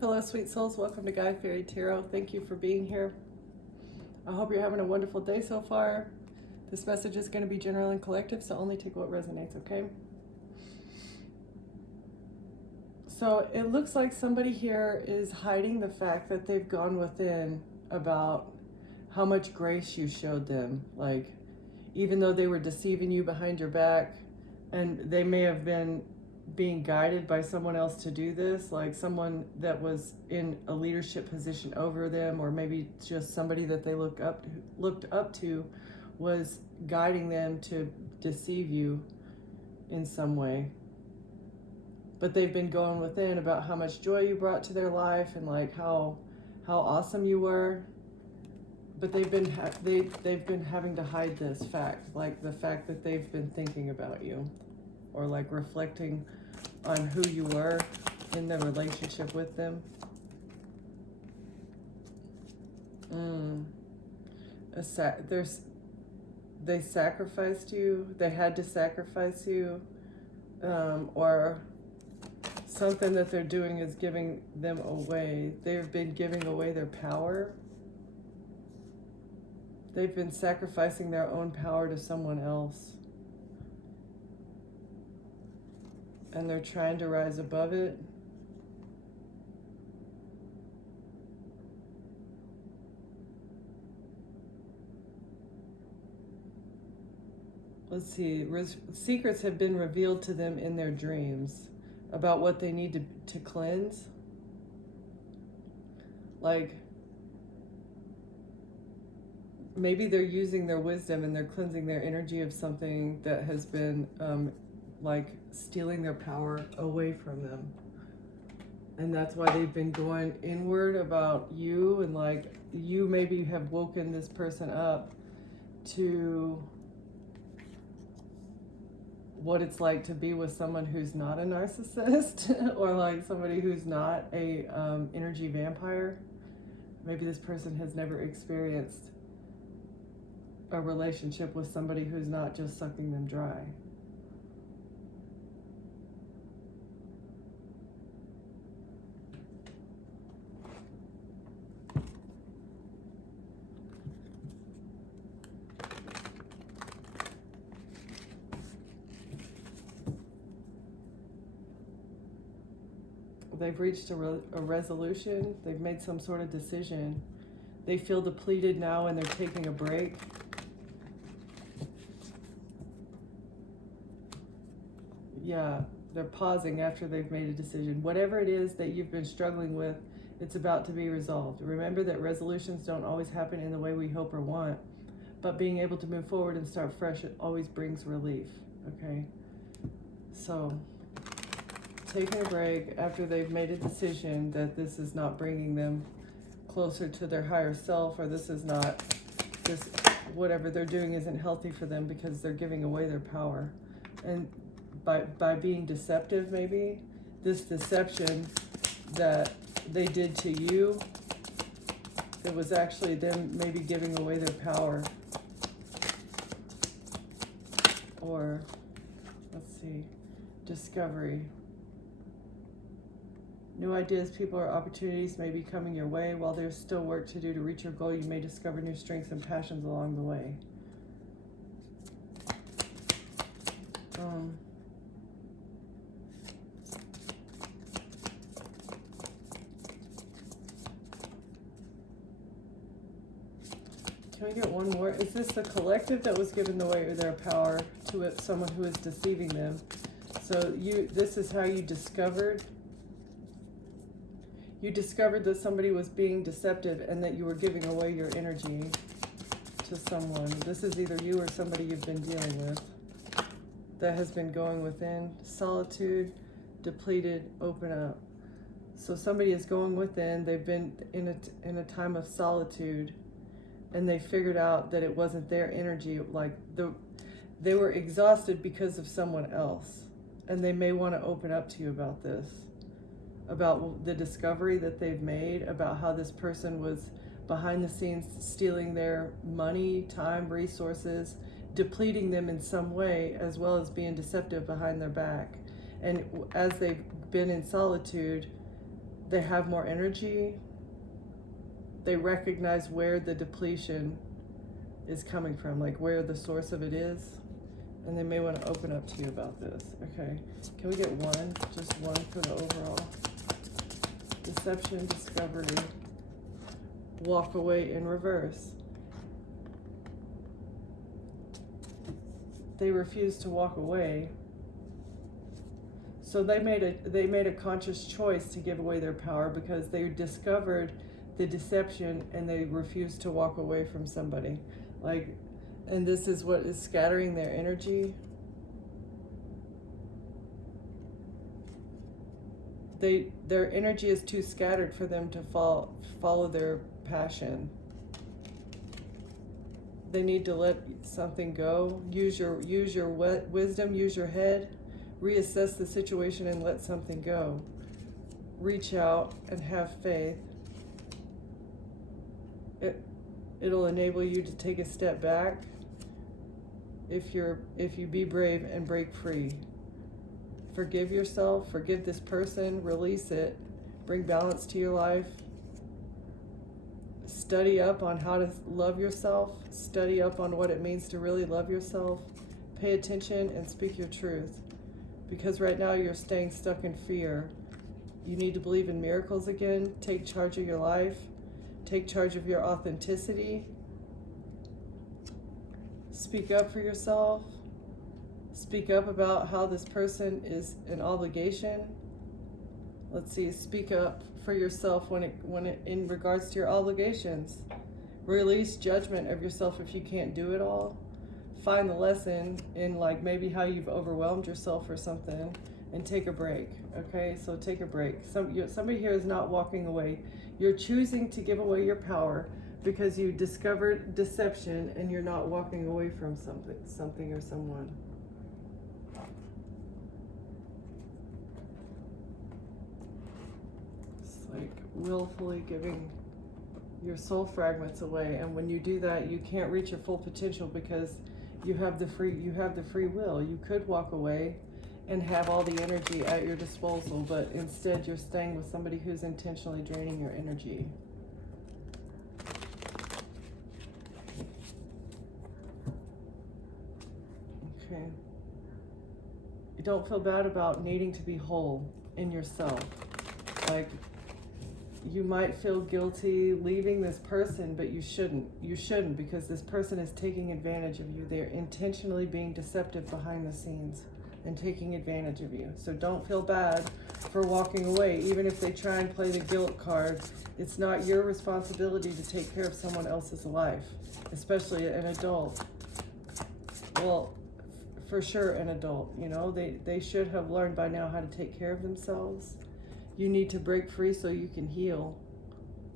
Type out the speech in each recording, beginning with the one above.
Hello, sweet souls. Welcome to Guy Fairy Tarot. Thank you for being here. I hope you're having a wonderful day so far. This message is going to be general and collective, so only take what resonates, okay? So it looks like somebody here is hiding the fact that they've gone within about how much grace you showed them. Like, even though they were deceiving you behind your back, and they may have been being guided by someone else to do this, like someone that was in a leadership position over them, or maybe just somebody that they looked up to was guiding them to deceive you in some way. But they've been going within about how much joy you brought to their life and like how awesome you were. But they've been having to hide this fact, like the fact that they've been thinking about you, or like reflecting on who you were in the relationship with them. They sacrificed you. They had to sacrifice you, or something that they're doing is giving them away. They've been giving away their power. They've been sacrificing their own power to someone else. And they're trying to rise above it. Let's see. Secrets have been revealed to them in their dreams about what they need to cleanse. Like, maybe they're using their wisdom and they're cleansing their energy of something that has been like stealing their power away from them. And that's why they've been going inward about you, and like you maybe have woken this person up to what it's like to be with someone who's not a narcissist or like somebody who's not a energy vampire. Maybe this person has never experienced a relationship with somebody who's not just sucking them dry. They've reached a resolution. They've made some sort of decision. They feel depleted now and they're taking a break. Yeah, they're pausing after they've made a decision. Whatever it is that you've been struggling with, it's about to be resolved. Remember that resolutions don't always happen in the way we hope or want, but being able to move forward and start fresh, it always brings relief, okay? So, taking a break after they've made a decision that this is not bringing them closer to their higher self, or this is not, this, whatever they're doing isn't healthy for them because they're giving away their power. And by being deceptive, maybe, this deception that they did to you, it was actually them maybe giving away their power. Or, let's see, discovery. New ideas, people, or opportunities may be coming your way. While there's still work to do to reach your goal, you may discover new strengths and passions along the way. Can we get one more? Is this the collective that was given away their power to someone who is deceiving them? So this is how you discovered. You discovered that somebody was being deceptive and that you were giving away your energy to someone. This is either you or somebody you've been dealing with that has been going within. Solitude, depleted, open up. So somebody is going within. They've been in a time of solitude, and they figured out that it wasn't their energy. Like they were exhausted because of someone else, and they may want to open up to you about this, about the discovery that they've made, about how this person was behind the scenes stealing their money, time, resources, depleting them in some way, as well as being deceptive behind their back. And as they've been in solitude, They have more energy. They recognize where the depletion is coming from, like where the source of it is. And they may want to open up to you about this. Okay, can we get one? Just one for the overall. Deception, discovery, walk away in reverse. They refuse to walk away. So they made a conscious choice to give away their power because they discovered the deception and they refused to walk away from somebody. Like, and this is what is scattering their energy. Their energy is too scattered for them to follow their passion. They need to let something go. Use your wisdom, use your head, reassess the situation and let something go. Reach out and have faith. It'll enable you to take a step back if you be brave and break free. Forgive yourself, forgive this person, release it, bring balance to your life. Study up on how to love yourself, study up on what it means to really love yourself. Pay attention and speak your truth. Because right now you're staying stuck in fear. You need to believe in miracles again, take charge of your life, take charge of your authenticity. Speak up for yourself. Speak up about how this person is an obligation. Let's see, speak up for yourself when it in regards to your obligations. Release judgment of yourself if you can't do it all. Find the lesson in like maybe how you've overwhelmed yourself or something and take a break. Okay, so take a break. Somebody here is not walking away. You're choosing to give away your power because you discovered deception and you're not walking away from something or someone. It's like willfully giving your soul fragments away, and when you do that, you can't reach your full potential because you have the free will. You could walk away and have all the energy at your disposal, but instead you're staying with somebody who's intentionally draining your energy. Okay. You don't feel bad about needing to be whole in yourself. Like, you might feel guilty leaving this person, but you shouldn't. You shouldn't, because this person is taking advantage of you. They're intentionally being deceptive behind the scenes and taking advantage of you. So don't feel bad for walking away. Even if they try and play the guilt card, it's not your responsibility to take care of someone else's life, especially an adult. Well, for sure an adult, you know, they should have learned by now how to take care of themselves. You need to break free so you can heal.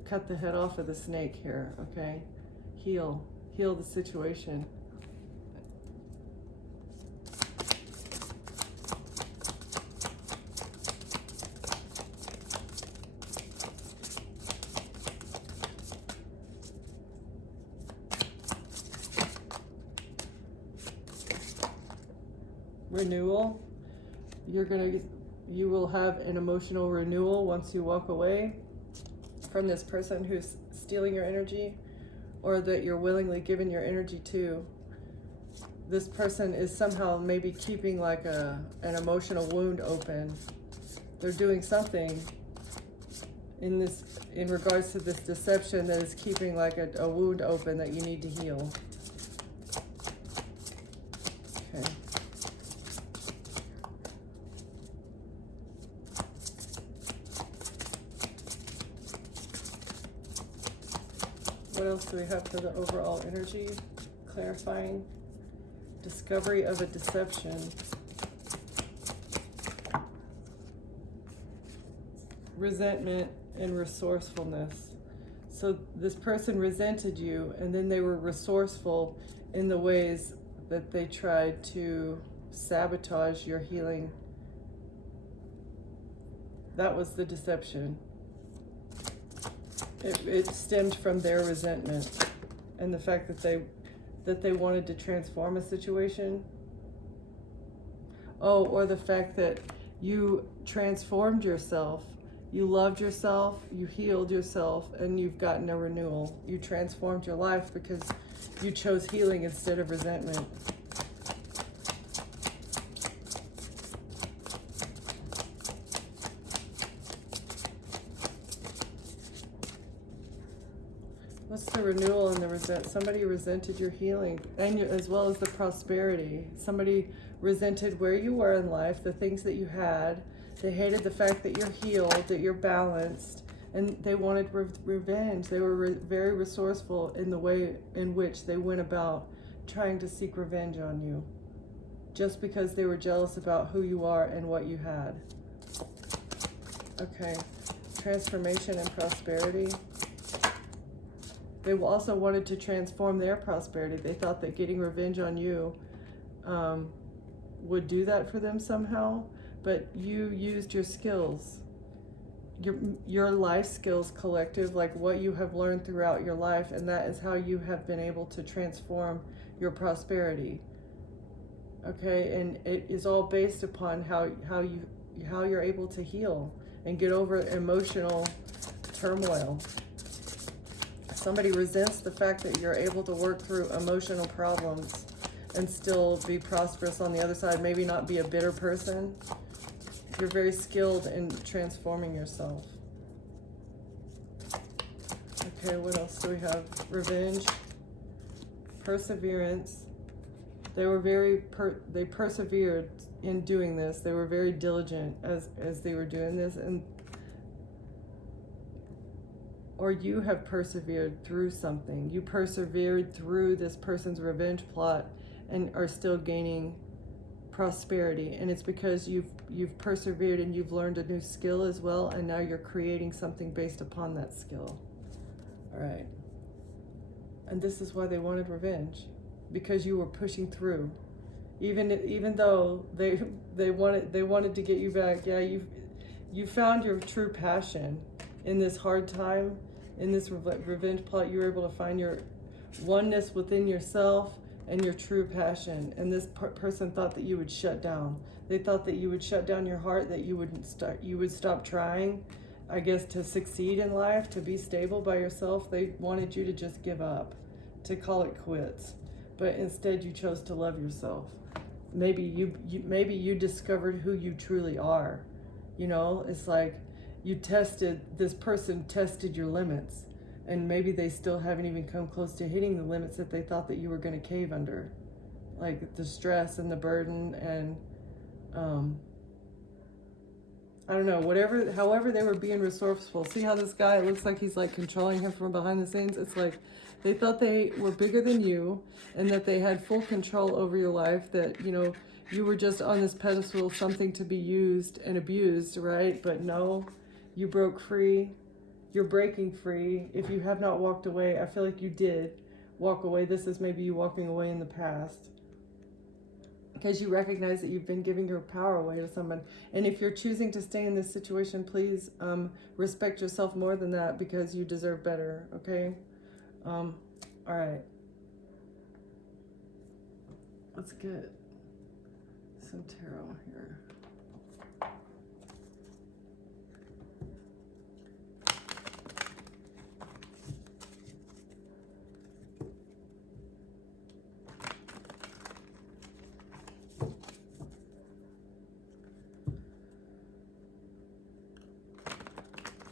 Cut the head off of the snake here, okay? Heal the situation. Renewal. You will have an emotional renewal once you walk away from this person who's stealing your energy, or that you're willingly giving your energy to. This person is somehow maybe keeping like an emotional wound open. They're doing something in regards to this deception that is keeping like a wound open that you need to heal. Okay. What else do we have for the overall energy? Clarifying. Discovery of a deception. Resentment and resourcefulness. So this person resented you, and then they were resourceful in the ways that they tried to sabotage your healing. That was the deception. It stemmed from their resentment and the fact that they wanted to transform a situation. Oh, or the fact that you transformed yourself You loved yourself, you healed yourself, and you've gotten a renewal. You transformed your life because you chose healing instead of resentment. What's the renewal and the resent? Somebody resented your healing, and as well as the prosperity. Somebody resented where you were in life, the things that you had. They hated the fact that you're healed, that you're balanced, and they wanted revenge. They were very resourceful in the way in which they went about trying to seek revenge on you, just because they were jealous about who you are and what you had. Okay, transformation and prosperity. They also wanted to transform their prosperity. They thought that getting revenge on you would do that for them somehow, but you used your skills, your life skills collective, like what you have learned throughout your life, and that is how you have been able to transform your prosperity. Okay, and it is all based upon how you're able to heal and get over emotional turmoil. Somebody resents the fact that you're able to work through emotional problems and still be prosperous on the other side, maybe not be a bitter person. You're very skilled in transforming yourself. Okay, what else do we have? Revenge, perseverance. They were they persevered in doing this. They were very diligent as they were doing this, or you have persevered through something. You persevered through this person's revenge plot and are still gaining prosperity. And it's because you've persevered and you've learned a new skill as well, and now you're creating something based upon that skill. All right. And this is why they wanted revenge, because you were pushing through. Even though they wanted to get you back. Yeah, you found your true passion in this hard time. In this revenge plot, you were able to find your oneness within yourself and your true passion. And this person thought that you would shut down. They thought that you would shut down your heart, that you would stop trying, I guess, to succeed in life, to be stable by yourself. They wanted you to just give up, to call it quits. But instead, you chose to love yourself. Maybe you discovered who you truly are. You know, it's like this person tested your limits, and maybe they still haven't even come close to hitting the limits that they thought that you were going to cave under, like the stress and the burden and I don't know, however they were being resourceful. See how this guy, it looks like he's like controlling him from behind the scenes? It's like they thought they were bigger than you and that they had full control over your life, that, you know, you were just on this pedestal, something to be used and abused, right? But no, you broke free. You're breaking free. If you have not walked away, I feel like you did walk away. This is maybe you walking away in the past, because you recognize that you've been giving your power away to someone. And if you're choosing to stay in this situation, please respect yourself more than that, because you deserve better, okay? All right. Let's get some tarot here.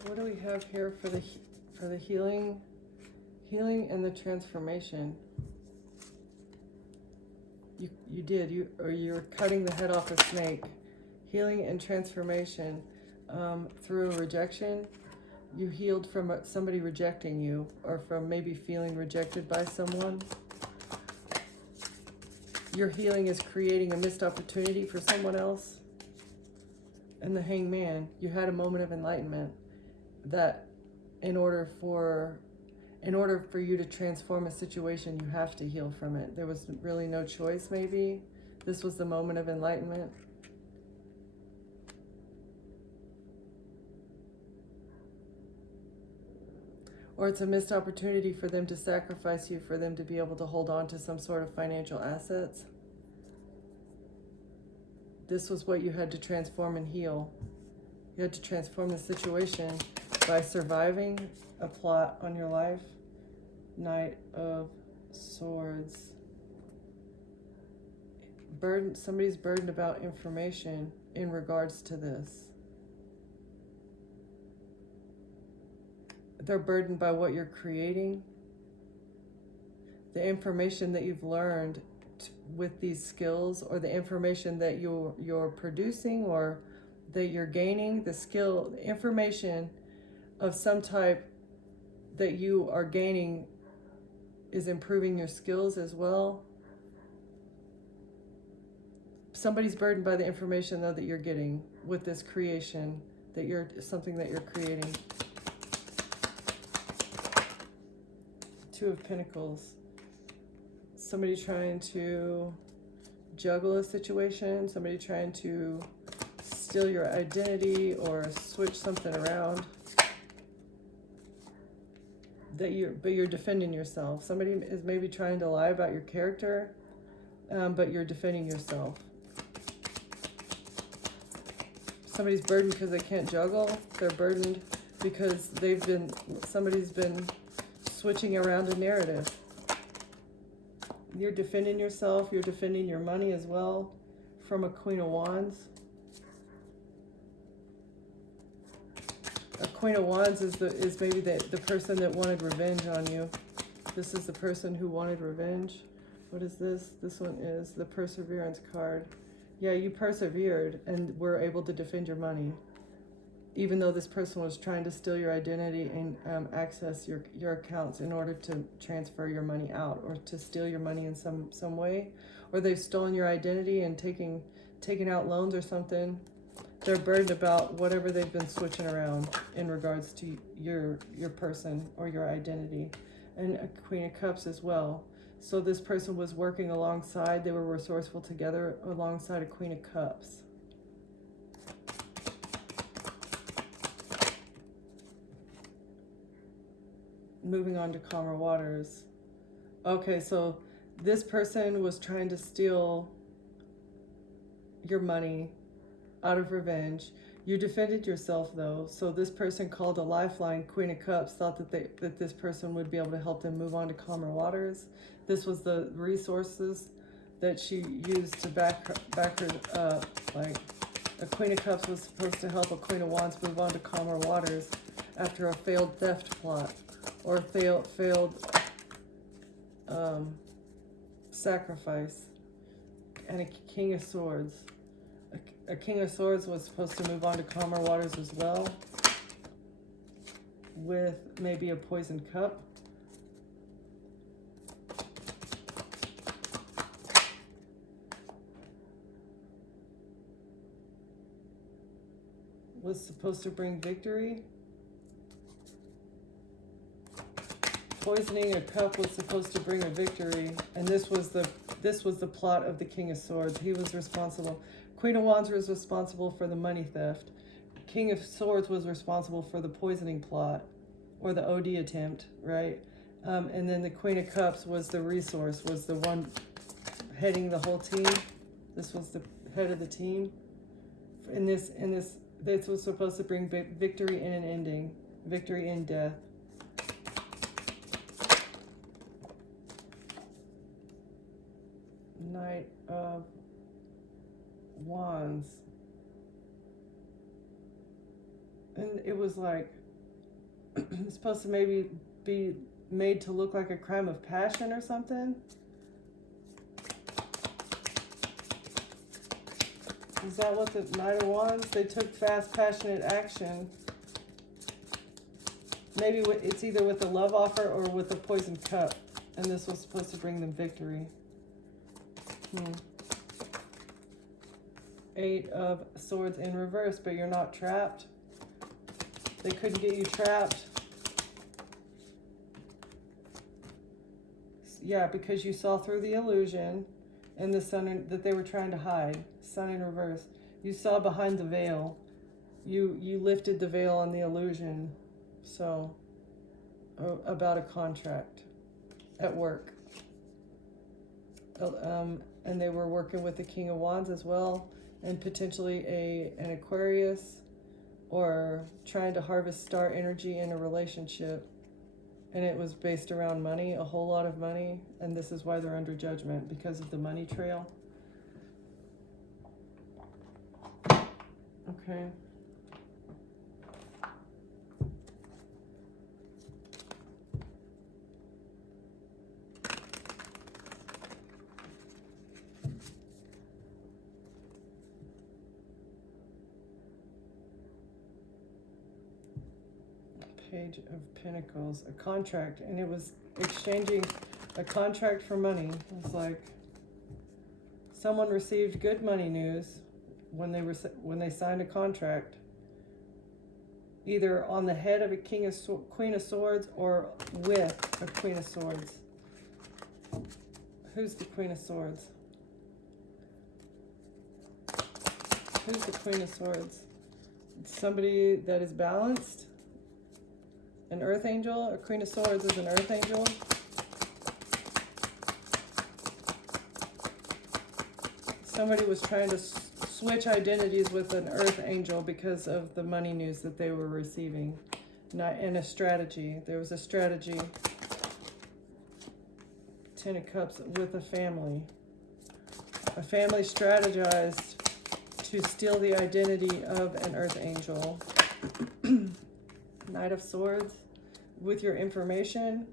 What do we have here for the healing and the transformation? You're cutting the head off a snake. Healing and transformation through rejection. You healed from somebody rejecting you, or from maybe feeling rejected by someone. Your healing is creating a missed opportunity for someone else. And the Hangman, you had a moment of enlightenment that in order for you to transform a situation, you have to heal from it. There was really no choice, maybe. This was the moment of enlightenment. Or it's a missed opportunity for them to sacrifice you, for them to be able to hold on to some sort of financial assets. This was what you had to transform and heal. You had to transform the situation by surviving a plot on your life. Knight of Swords. Somebody's burdened about information in regards to this. They're burdened by what you're creating. The information that you've learned with these skills, or the information that you're producing or that you're gaining, the information of some type that you are gaining is improving your skills as well. Somebody's burdened by the information though that you're getting with this creation, something that you're creating. Two of Pentacles. Somebody trying to juggle a situation, somebody trying to steal your identity or switch something around. But you're defending yourself. Somebody is maybe trying to lie about your character, but you're defending yourself. Somebody's burdened because they can't juggle. They're burdened because somebody's been switching around a narrative. You're defending yourself. You're defending your money as well from a Queen of Wands. A Queen of Wands is maybe the person that wanted revenge on you. This is the person who wanted revenge. What is this? This one is the Perseverance card. Yeah, you persevered and were able to defend your money. Even though this person was trying to steal your identity and access your accounts in order to transfer your money out, or to steal your money in some way, or they've stolen your identity and taken out loans or something. They're burdened about whatever they've been switching around in regards to your person or your identity. And a Queen of Cups as well. So this person was working alongside, they were resourceful together alongside a Queen of Cups. Moving on to calmer waters. Okay, so this person was trying to steal your money out of revenge. You defended yourself though. So this person called a lifeline. Queen of Cups thought that this person would be able to help them move on to calmer waters. This was the resources that she used to back her up. Like a Queen of Cups was supposed to help a Queen of Wands move on to calmer waters after a failed theft plot or failed sacrifice. And a King of Swords. A King of Swords was supposed to move on to calmer waters as well, with maybe a poisoned cup. Was supposed to bring victory. Poisoning a cup was supposed to bring a victory, and this was the plot of the King of Swords. He was responsible. Queen of Wands was responsible for the money theft. King of Swords was responsible for the poisoning plot, or the OD attempt, right? And then the Queen of Cups was the resource, was the one heading the whole team. This was the head of the team. This was supposed to bring victory in an ending, victory in death. Knight of Wands. And it was like, it's supposed to maybe be made to look like a crime of passion or something. Is that what the Knight of Wands? They took fast, passionate action. Maybe it's either with the love offer or with the poisoned cup. And this was supposed to bring them victory. Eight of Swords in reverse, but you're not trapped. They couldn't get you trapped. Yeah, because you saw through the illusion and the sun that they were trying to hide. Sun in reverse. You saw behind the veil. You lifted the veil on the illusion. So, about a contract at work. And they were working with the King of Wands as well, and potentially an Aquarius, or trying to harvest star energy in a relationship, and it was based around money, a whole lot of money, and this is why they're under judgment, because of the money trail. Okay. Page of Pentacles, a contract, and it was exchanging a contract for money. It was like someone received good money news when they signed a contract, either on the head of a Queen of Swords or with a Queen of Swords. Who's the Queen of Swords? Who's the Queen of Swords? Somebody that is balanced. An earth angel. A Queen of Swords is an earth angel. Somebody was trying to switch identities with an earth angel because of the money news that they were receiving. In a strategy. There was a strategy. Ten of Cups with a family. A family strategized to steal the identity of an earth angel. Knight of Swords with your information.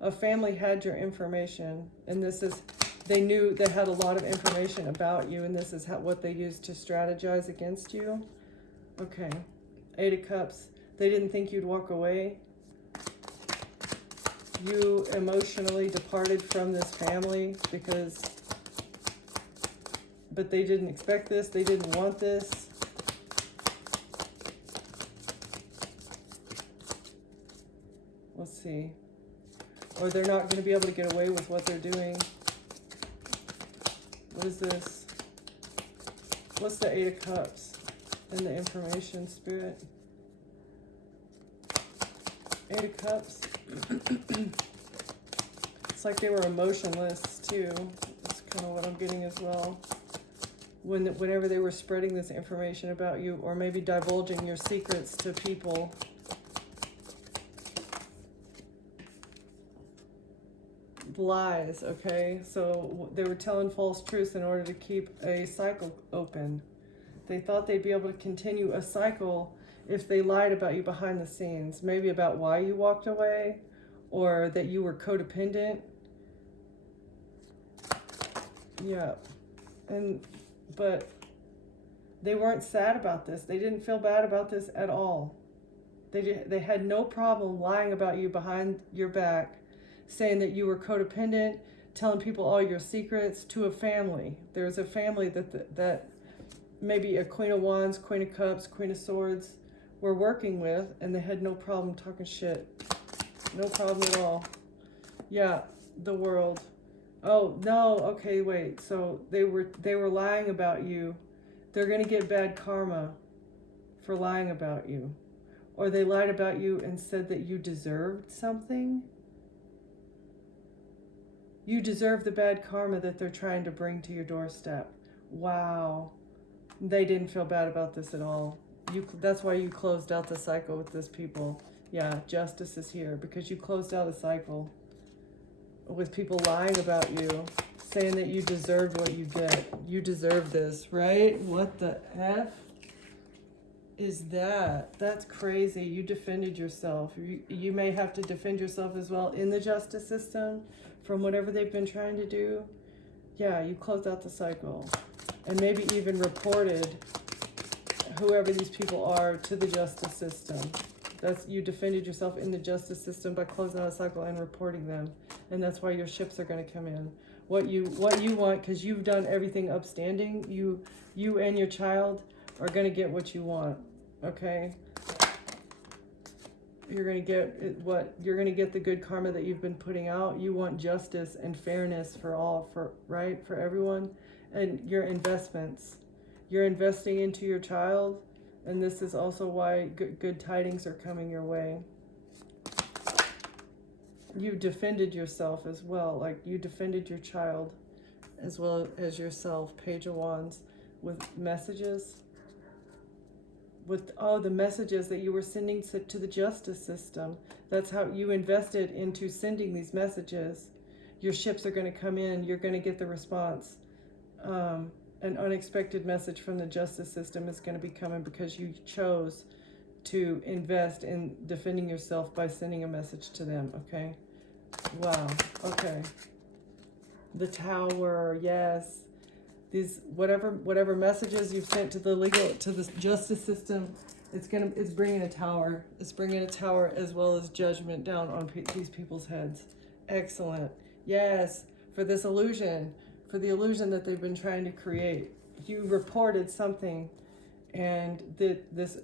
A family had your information, and this is, they knew they had a lot of information about you, and this is what they used to strategize against you. Okay. Eight of Cups. They didn't think you'd walk away. You emotionally departed from this family but they didn't expect this. They didn't want this. Let's see. Or they're not going to be able to get away with what they're doing. What is this? What's the Eight of Cups in the information, Spirit? Eight of Cups. It's like they were emotionless too. That's kind of what I'm getting as well. Whenever they were spreading this information about you, or maybe divulging your secrets to people. Lies, okay? So they were telling false truths in order to keep a cycle open. They thought they'd be able to continue a cycle if they lied about you behind the scenes. Maybe about why you walked away, or that you were codependent. Yeah. But they weren't sad about this. They didn't feel bad about this at all. They had no problem lying about you behind your back, saying that you were codependent, telling people all your secrets to a family. There's a family that maybe a Queen of Wands, Queen of Cups, Queen of Swords were working with, and they had no problem talking shit. No problem at all. Yeah, the World. Oh, no, okay, wait. So they were lying about you. They're going to get bad karma for lying about you. Or they lied about you and said that you deserved something. You deserve the bad karma that they're trying to bring to your doorstep. Wow. They didn't feel bad about this at all. That's why you closed out the cycle with this people. Yeah, justice is here because you closed out a cycle with people lying about you, saying that you deserved what you get. You deserve this, right? What the F is that? That's crazy. You defended yourself. You may have to defend yourself as well in the justice system from whatever they've been trying to do. Yeah, you closed out the cycle. And maybe even reported whoever these people are to the justice system. You defended yourself in the justice system by closing out a cycle and reporting them. And that's why your ships are going to come in. What you want, because you've done everything upstanding, you and your child are going to get what you want. Okay? You're going to get you're going to get the good karma that you've been putting out. You want justice and fairness for all, right? For everyone. And your investments. You're investing into your child. And this is also why good tidings are coming your way. You defended yourself as well. Like you defended your child as well as yourself. Page of Wands with messages. with all the messages that you were sending to the justice system. That's how you invested into sending these messages. Your ships are going to come in. You're going to get the response. An unexpected message from the justice system is going to be coming because you chose to invest in defending yourself by sending a message to them. Okay. Wow. Okay. The Tower. Yes. These whatever messages you've sent to the justice system, it's bringing a tower. It's bringing a tower as well as judgment down on these people's heads. Excellent. Yes, for this illusion, for the illusion that they've been trying to create. You reported something, and this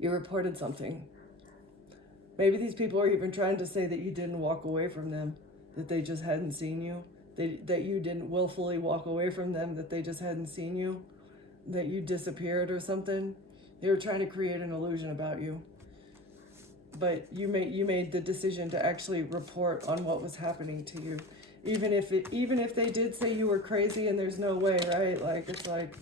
you reported something. Maybe these people are even trying to say that you didn't walk away from them, that they just hadn't seen you, that you didn't willfully walk away from them, that they just hadn't seen you, that you disappeared or something. They were trying to create an illusion about you. But you made the decision to actually report on what was happening to you. Even if they did say you were crazy and there's no way, right? Like, it's like,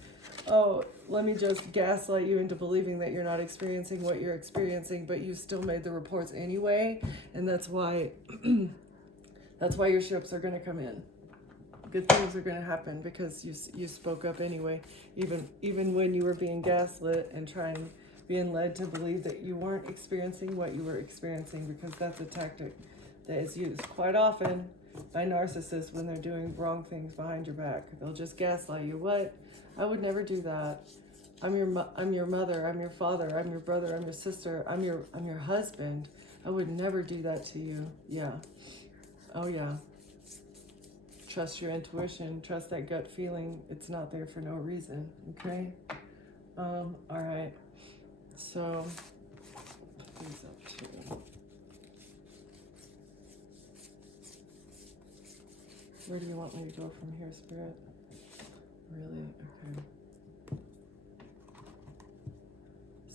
oh, let me just gaslight you into believing that you're not experiencing what you're experiencing, but you still made the reports anyway, and that's why your ships are going to come in. Good things are going to happen because you spoke up anyway, even when you were being gaslit and being led to believe that you weren't experiencing what you were experiencing, because that's a tactic that is used quite often by narcissists when they're doing wrong things behind your back. They'll just gaslight you. What? I would never do that. I'm your mother, I'm your father, I'm your brother, I'm your sister, I'm your husband. I would never do that to you. Yeah. Oh yeah. Trust your intuition, trust that gut feeling. It's not there for no reason. Okay? All right. So these up too. Where do you want me to go from here, Spirit? Really? Okay.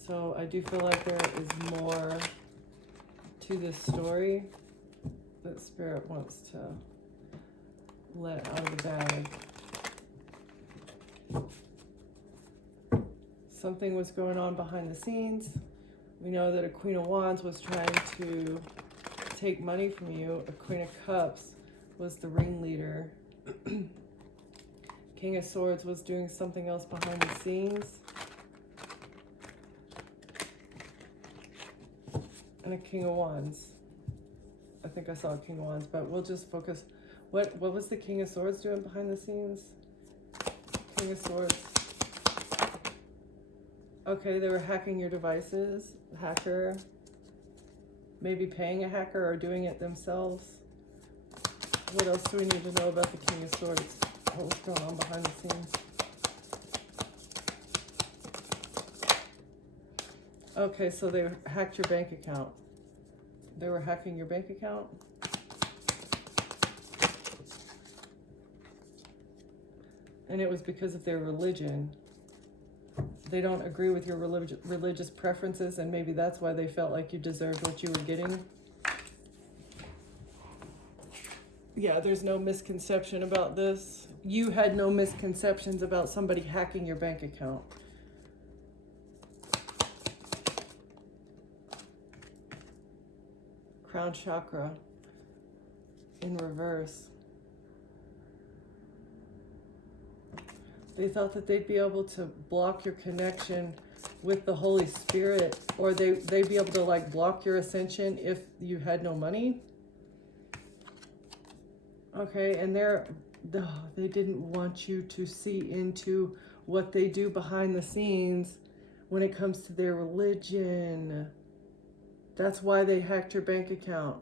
So I do feel like there is more to this story that Spirit wants to let out of the bag. Something was going on behind the scenes. We know that a Queen of Wands was trying to take money from you. A Queen of Cups was the ringleader. King of Swords was doing something else behind the scenes. And a King of Wands. I think I saw a King of Wands, but we'll just focus. What was the King of Swords doing behind the scenes? King of Swords. Okay, they were hacking your devices. Hacker. Maybe paying a hacker or doing it themselves. What else do we need to know about the King of Swords? What was going on behind the scenes? Okay, so they hacked your bank account. They were hacking your bank account? And it was because of their religion. They don't agree with your religious preferences, and maybe that's why they felt like you deserved what you were getting. Yeah, there's no misconception about this. You had no misconceptions about somebody hacking your bank account. Crown chakra in reverse. They thought that they'd be able to block your connection with the Holy Spirit, or they'd be able to like block your ascension if you had no money. Okay, and they didn't want you to see into what they do behind the scenes when it comes to their religion. That's why they hacked your bank account.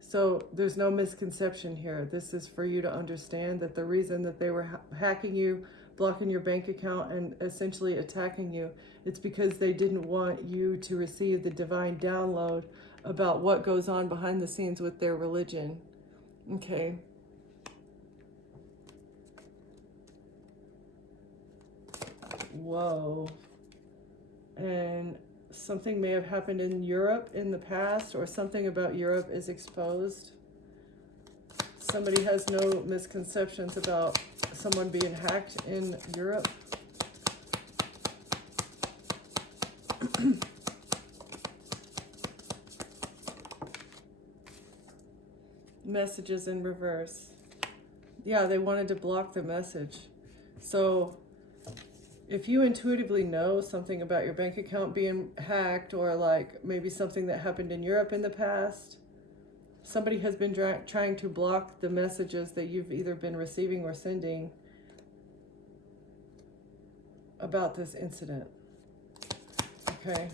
So there's no misconception here. This is for you to understand that the reason that they were hacking you, blocking your bank account, and essentially attacking you, it's because they didn't want you to receive the divine download about what goes on behind the scenes with their religion. Okay. Whoa. And something may have happened in Europe in the past, or something about Europe is exposed. Somebody has no misconceptions about someone being hacked in Europe. Messages in reverse. Yeah, they wanted to block the message. So if you intuitively know something about your bank account being hacked, or like maybe something that happened in Europe in the past, somebody has been trying to block the messages that you've either been receiving or sending about this incident. Okay.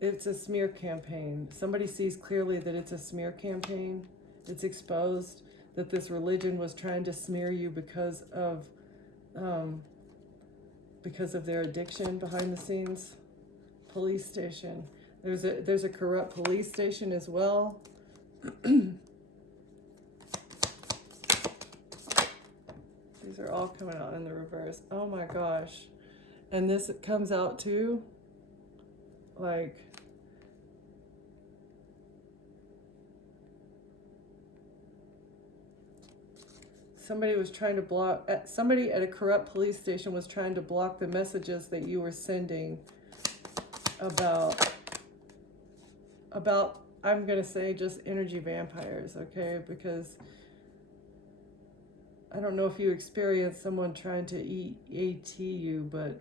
It's a smear campaign. Somebody sees clearly that it's a smear campaign. It's exposed that this religion was trying to smear you because of their addiction behind the scenes. Police station. There's a corrupt police station as well. These are all coming out in the reverse. Oh my gosh. And this comes out too. Like, somebody was trying to block, somebody at a corrupt police station was trying to block the messages that you were sending about I'm going to say just energy vampires, okay? Because I don't know if you experienced someone trying to EAT you, but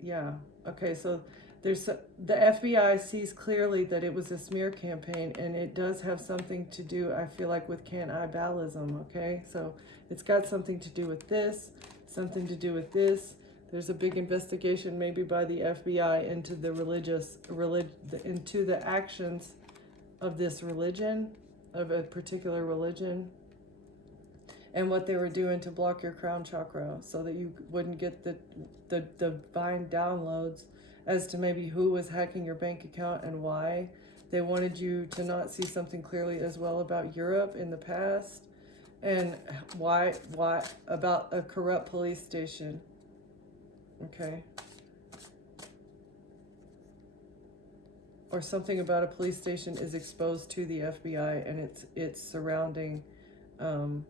yeah. Okay, so the FBI sees clearly that it was a smear campaign, and it does have something to do, I feel like, with cannibalism, okay? So it's got something to do with this, something to do with this. There's a big investigation maybe by the FBI into into the actions of this religion, of a particular religion, and what they were doing to block your crown chakra so that you wouldn't get the divine downloads as to maybe who was hacking your bank account and why. They wanted you to not see something clearly as well about Europe in the past, and why about a corrupt police station. Okay. Or something about a police station is exposed to the FBI, and it's surrounding the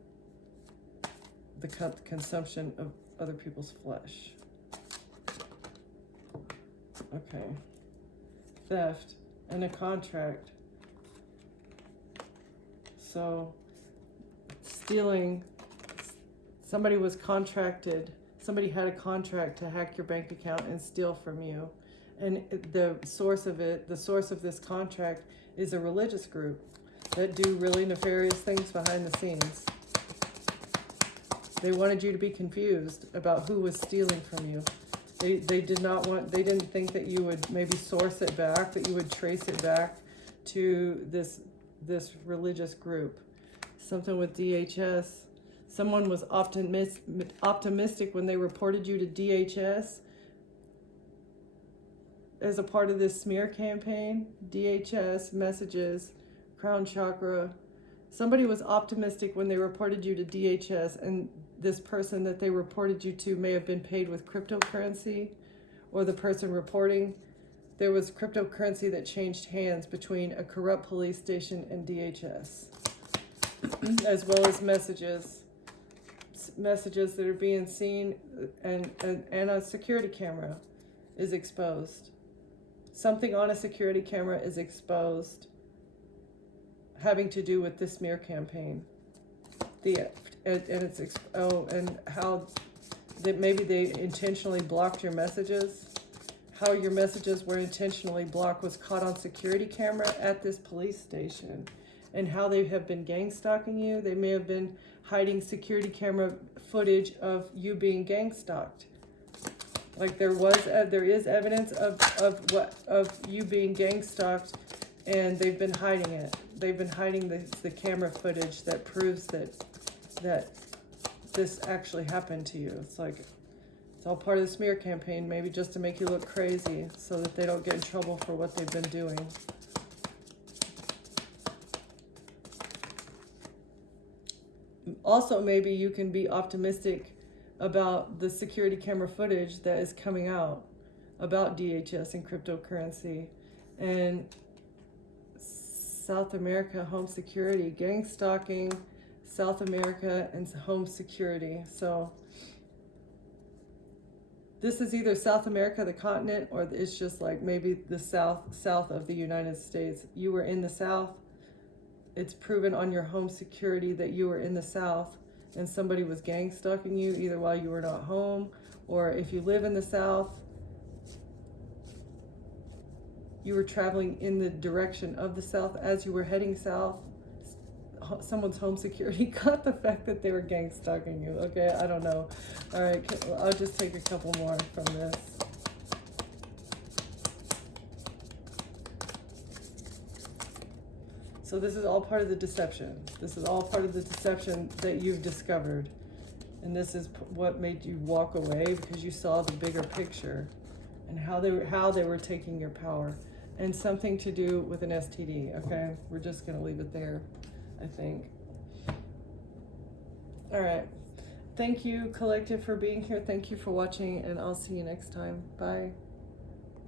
consumption of other people's flesh. Okay. Theft and a contract. So stealing, somebody was contracted, somebody had a contract to hack your bank account and steal from you. And the source of this contract is a religious group that do really nefarious things behind the scenes. They wanted you to be confused about who was stealing from you. They didn't think that you would maybe source it back, that you would trace it back to this religious group. Something with DHS. Someone was optimistic when they reported you to DHS as a part of this smear campaign. DHS, messages, crown chakra. Somebody was optimistic when they reported you to DHS, and this person that they reported you to may have been paid with cryptocurrency, or the person reporting. There was cryptocurrency that changed hands between a corrupt police station and DHS, as well as messages that are being seen, and a security camera is exposed. Something on a security camera is exposed having to do with this smear campaign. And how that maybe they intentionally blocked your messages. How your messages were intentionally blocked was caught on security camera at this police station. And how they have been gang stalking you. They may have been hiding security camera footage of you being gang stalked. Like there is evidence of you being gang stalked, and they've been hiding it. They've been hiding the camera footage that proves that this actually happened to you. It's like it's all part of the smear campaign, maybe just to make you look crazy so that they don't get in trouble for what they've been doing. Also, maybe you can be optimistic about the security camera footage that is coming out about DHS and cryptocurrency and South America home security, gang stalking, South America, and home security. So this is either South America, the continent, or it's just like maybe the south of the United States. You were in the South. It's proven on your home security that you were in the South and somebody was gang stalking you either while you were not home, or if you live in the South, you were traveling in the direction of the South as you were heading south. Someone's home security got the fact that they were gang stalking you. Okay, I don't know. All right, I'll just take a couple more from this. So this is all part of the deception. This is all part of the deception that you've discovered. And this is what made you walk away, because you saw the bigger picture and how they were taking your power. And something to do with an STD, okay? We're just gonna leave it there, I think. All right. Thank you, Collective, for being here. Thank you for watching, and I'll see you next time. Bye.